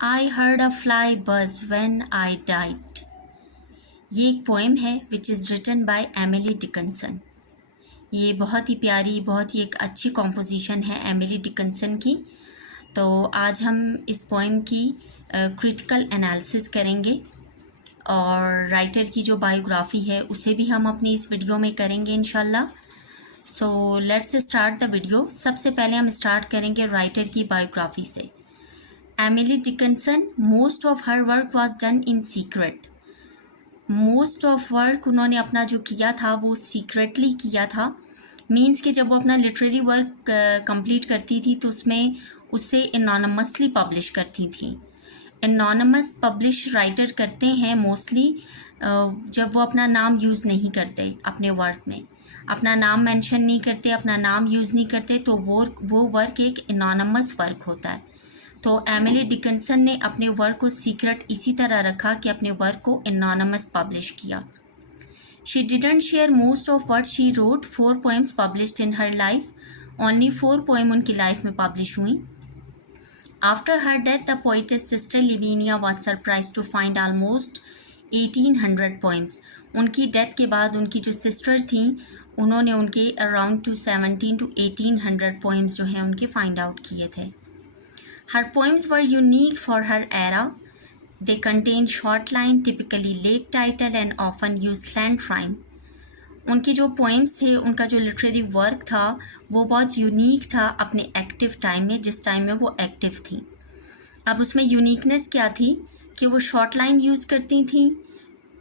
I heard a fly buzz when I died. ये एक poem है which is written by Emily Dickinson. ये बहुत ही प्यारी, बहुत ही एक अच्छी कॉम्पोजिशन है एमिली डिकन्सन की। तो आज हम इस पोएम की क्रिटिकल एनालिसिस करेंगे और राइटर की जो बायोग्राफी है उसे भी हम अपनी इस वीडियो में करेंगे इंशाल्लाह। So let's start the video. सबसे पहले हम स्टार्ट करेंगे राइटर की बायोग्राफी से। Emily Dickinson, most of her work was done in secret. Most of work उन्होंने अपना जो किया था वो सीक्रेटली किया था। मीन्स कि जब वो अपना लिटरेरी वर्क कंप्लीट करती थी तो उसमें उसे एनोनमसली पब्लिश करती थी। एनोनमस पब्लिश राइटर करते हैं मोस्टली जब वो अपना नाम यूज़ नहीं करते, अपने वर्क में अपना नाम मेंशन नहीं करते, अपना नाम यूज़ नहीं करते, तो वो वर्क एक एनोनमस वर्क होता है। तो एमिली डिकन्सन ने अपने वर्क को सीक्रेट इसी तरह रखा कि अपने वर्क को एनोनमस पब्लिश किया। She didn't share most of what she wrote. 4 poems published in her life. Only 4 poem उनकी लाइफ में पब्लिश हुई। After her death the poetess sister Lavinia was surprise to find almost 1800 poems. उनकी death के बाद उनकी जो sister थी उन्होंने उनके अराउंड 17 to 1800 पोएम्स जो हैं उनके फाइंड आउट किए थे। Her poems were unique for her era. They contained short line, typically late title and often used slant rhyme. उनके जो पोएम्स थे, उनका जो लिटरेरी वर्क था वो बहुत यूनिक था अपने एक्टिव टाइम में, जिस टाइम में वो एक्टिव थी। अब उसमें यूनिकनेस क्या थी कि वो शॉर्ट लाइन यूज़ करती थी,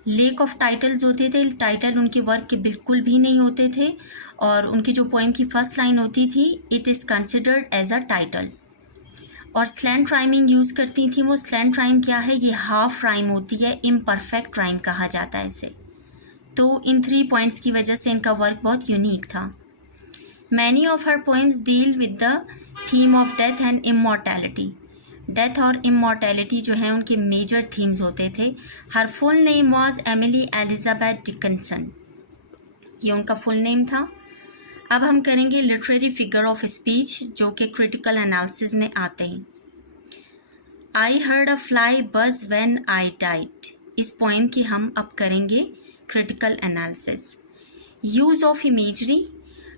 लेक ऑफ टाइटल्स होते थे, टाइटल उनके वर्क के बिल्कुल भी नहीं होते थे, और उनकी जो पोएम की फर्स्ट लाइन होती थी it is considered as a title. और स्लैंट राइमिंग यूज़ करती थी वो। स्लैंट राइम क्या है? ये हाफ राइम होती है, इम्परफेक्ट राइम कहा जाता है इसे। तो इन 3 पॉइंट्स की वजह से इनका वर्क बहुत यूनिक था। Many of her poems deal with the theme of death and immortality. Death और इमॉर्टैलिटी जो है उनके मेजर थीम्स होते थे। Her full name was Emily Elizabeth Dickinson, ये उनका फुल नेम था। अब हम करेंगे लिटरेरी फिगर ऑफ स्पीच जो कि क्रिटिकल एनालिसिस में आते हैं। आई heard a fly buzz when I died. इस पोएम की हम अब करेंगे critical analysis. Use of imagery.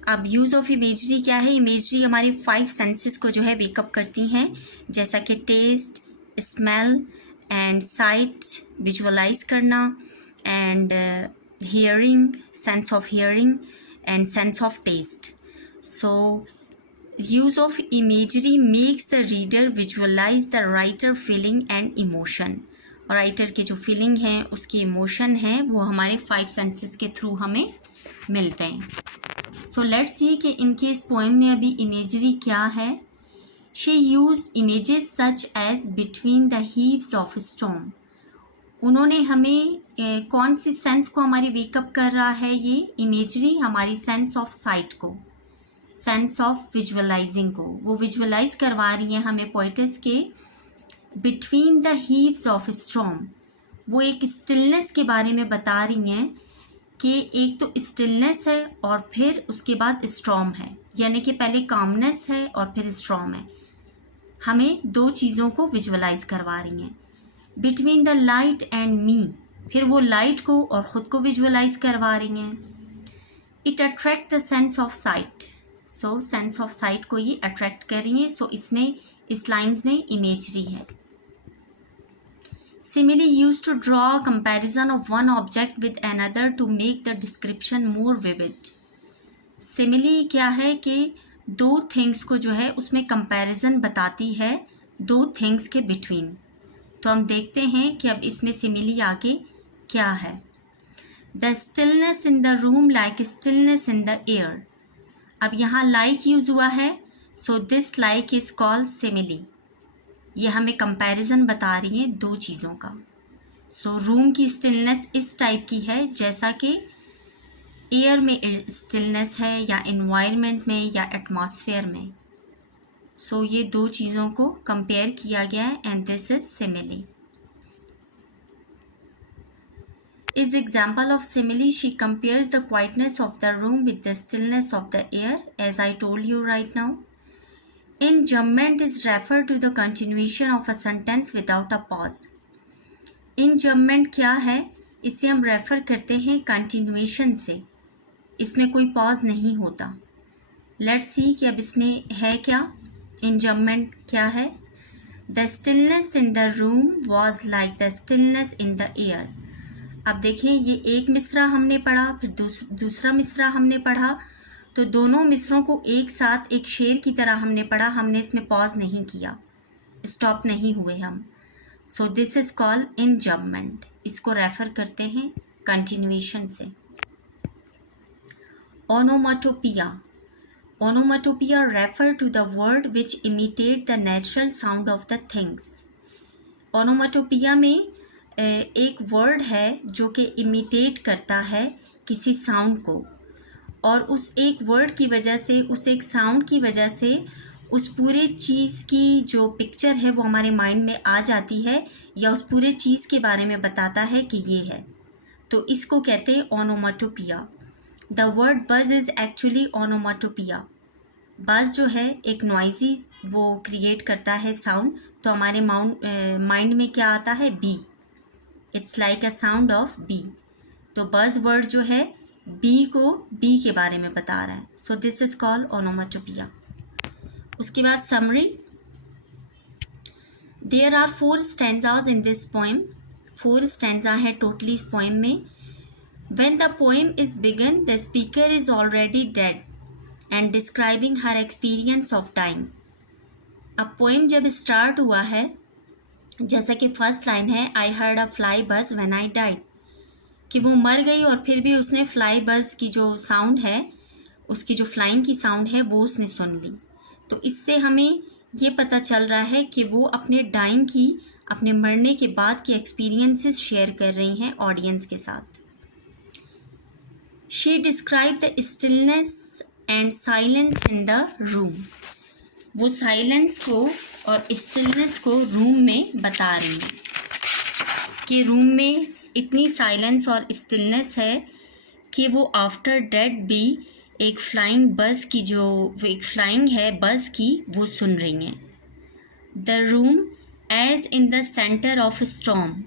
अब यूज़ ऑफ इमेजरी क्या है? इमेजरी हमारी 5 सेंसेस को जो है वेकअप करती हैं, जैसा कि taste, smell and sight, visualize करना, and hearing, sense of hearing and sense of taste. So use of imagery makes the reader visualize the writer feeling and emotion. Writer की जो फीलिंग है, उसकी इमोशन है, वो हमारे 5 सेंसेस के through हमें मिलते हैं। सो लेट्स सी कि इनके इस पोएम में अभी इमेजरी क्या है। She used images such as between the heaves of storm. उन्होंने हमें कौन सी सेंस को हमारी वेकअप कर रहा है? ये इमेजरी हमारी सेंस ऑफ साइट को, सेंस ऑफ विजुअलाइजिंग को, वो विजुअलाइज करवा रही हैं हमें पोइटेस के between the heaves of storm. वो एक स्टिलनेस के बारे में बता रही हैं कि एक तो स्टिलनेस है और फिर उसके बाद स्टॉर्म है, यानी कि पहले कामनेस है और फिर स्टॉर्म है। हमें 2 चीज़ों को विजुअलाइज करवा रही हैं। Between the light and me, फिर वो लाइट को और ख़ुद को विजुअलाइज करवा रही हैं। It attract the sense of site. So sense of site को ये अट्रैक्ट कर रही हैं। सो इसमें इस लाइन्स में इमेजरी है। Simile use to draw comparison of one object with another to make the description more vivid. Simile क्या है कि 2 थिंग्स को जो है उसमें कंपैरिजन बताती है 2 थिंग्स के बिटवीन। तो हम देखते हैं कि अब इसमें सिमिली आगे क्या है। The stillness in the room like stillness in the air. अब यहाँ लाइक यूज हुआ है, so this like is called simile. ये हमें कंपैरिजन बता रही है 2 चीज़ों का। सो रूम की स्टिलनेस इस टाइप की है जैसा कि एयर में स्टिलनेस है, या इन्वायरमेंट में, या एटमॉस्फेयर में। सो ये 2 चीज़ों को कंपेयर किया गया है and this is simile. Is example of simile, she compares the quietness of the room with the stillness of the air, as I told you right now. Enjambment is referred to the continuation of a sentence without a pause. Enjambment क्या है? इसे हम refer करते हैं continuation से, इसमें कोई pause नहीं होता. लेट्स सी कि अब इसमें है क्या. Enjambment क्या है? The stillness in the room was like the stillness in the air. अब देखें, ये एक मिसरा हमने पढ़ा, फिर दूसरा मिसरा हमने पढ़ा, तो दोनों मिसरों को एक साथ एक शेर की तरह हमने पढ़ा. हमने इसमें पॉज नहीं किया, स्टॉप नहीं हुए हम. So this is called enjambment. इसको रेफ़र करते हैं कंटिन्यूएशन से. Onomatopoeia. Onomatopoeia refer to the word which imitate the natural sound of the things. Onomatopoeia में एक वर्ड है जो कि इमिटेट करता है किसी साउंड को, और उस एक वर्ड की वजह से, उस एक साउंड की वजह से उस पूरे चीज़ की जो पिक्चर है वो हमारे माइंड में आ जाती है, या उस पूरे चीज़ के बारे में बताता है कि ये है. तो इसको कहते हैं ओनोमाटोपिया. द वर्ड बज इज़ एक्चुअली ओनोमाटोपिया. बज जो है एक नॉइजी वो क्रिएट करता है साउंड, तो हमारे माइंड में क्या आता है? Bee. It's like a sound of bee. तो बज वर्ड जो है बी को बी के बारे में बता रहा है. So this is called onomatopoeia. उसके बाद summary. There are 4 stanzas in this poem. 4 stanza है टोटली इस पोएम में. When the poem is begin the speaker is already dead and describing her experience of time. अब poem जब start हुआ है, जैसा कि फर्स्ट लाइन है, I heard a fly buzz when I died, कि वो मर गई और फिर भी उसने फ्लाई बज की जो साउंड है, उसकी जो फ्लाइंग की साउंड है वो उसने सुन ली. तो इससे हमें ये पता चल रहा है कि वो अपने डाइंग की, अपने मरने के बाद की एक्सपीरियंसेस शेयर कर रही हैं ऑडियंस के साथ. She describe the stillness and silence in the room. वो साइलेंस को और स्टिलनेस को रूम में बता रही हैं कि रूम में इतनी साइलेंस और स्टिलनेस है कि वो आफ्टर डेथ भी एक फ्लाइंग बस की, जो एक फ्लाइंग है बस की, वो सुन रही हैं. The room as in the centre of storm.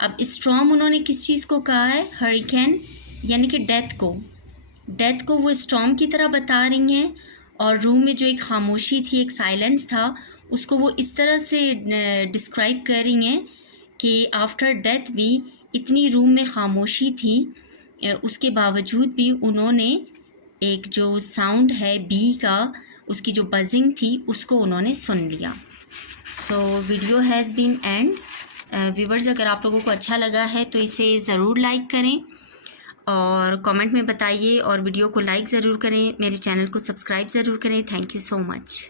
अब स्टॉर्म उन्होंने किस चीज़ को कहा है? हरिकेन, यानी कि डेथ को. डेथ को वो स्टॉर्म की तरह बता रही हैं, और रूम में जो एक खामोशी थी, एक साइलेंस था, उसको वो इस तरह से डिस्क्राइब कर रही हैं कि आफ्टर डेथ भी इतनी रूम में खामोशी थी, उसके बावजूद भी उन्होंने एक जो साउंड है बी का, उसकी जो बजिंग थी, उसको उन्होंने सुन लिया. So video has been end. Viewers, अगर आप लोगों को अच्छा लगा है तो इसे ज़रूर लाइक करें और कमेंट में बताइए, और वीडियो को लाइक ज़रूर करें, मेरे चैनल को सब्सक्राइब ज़रूर करें. Thank you so much.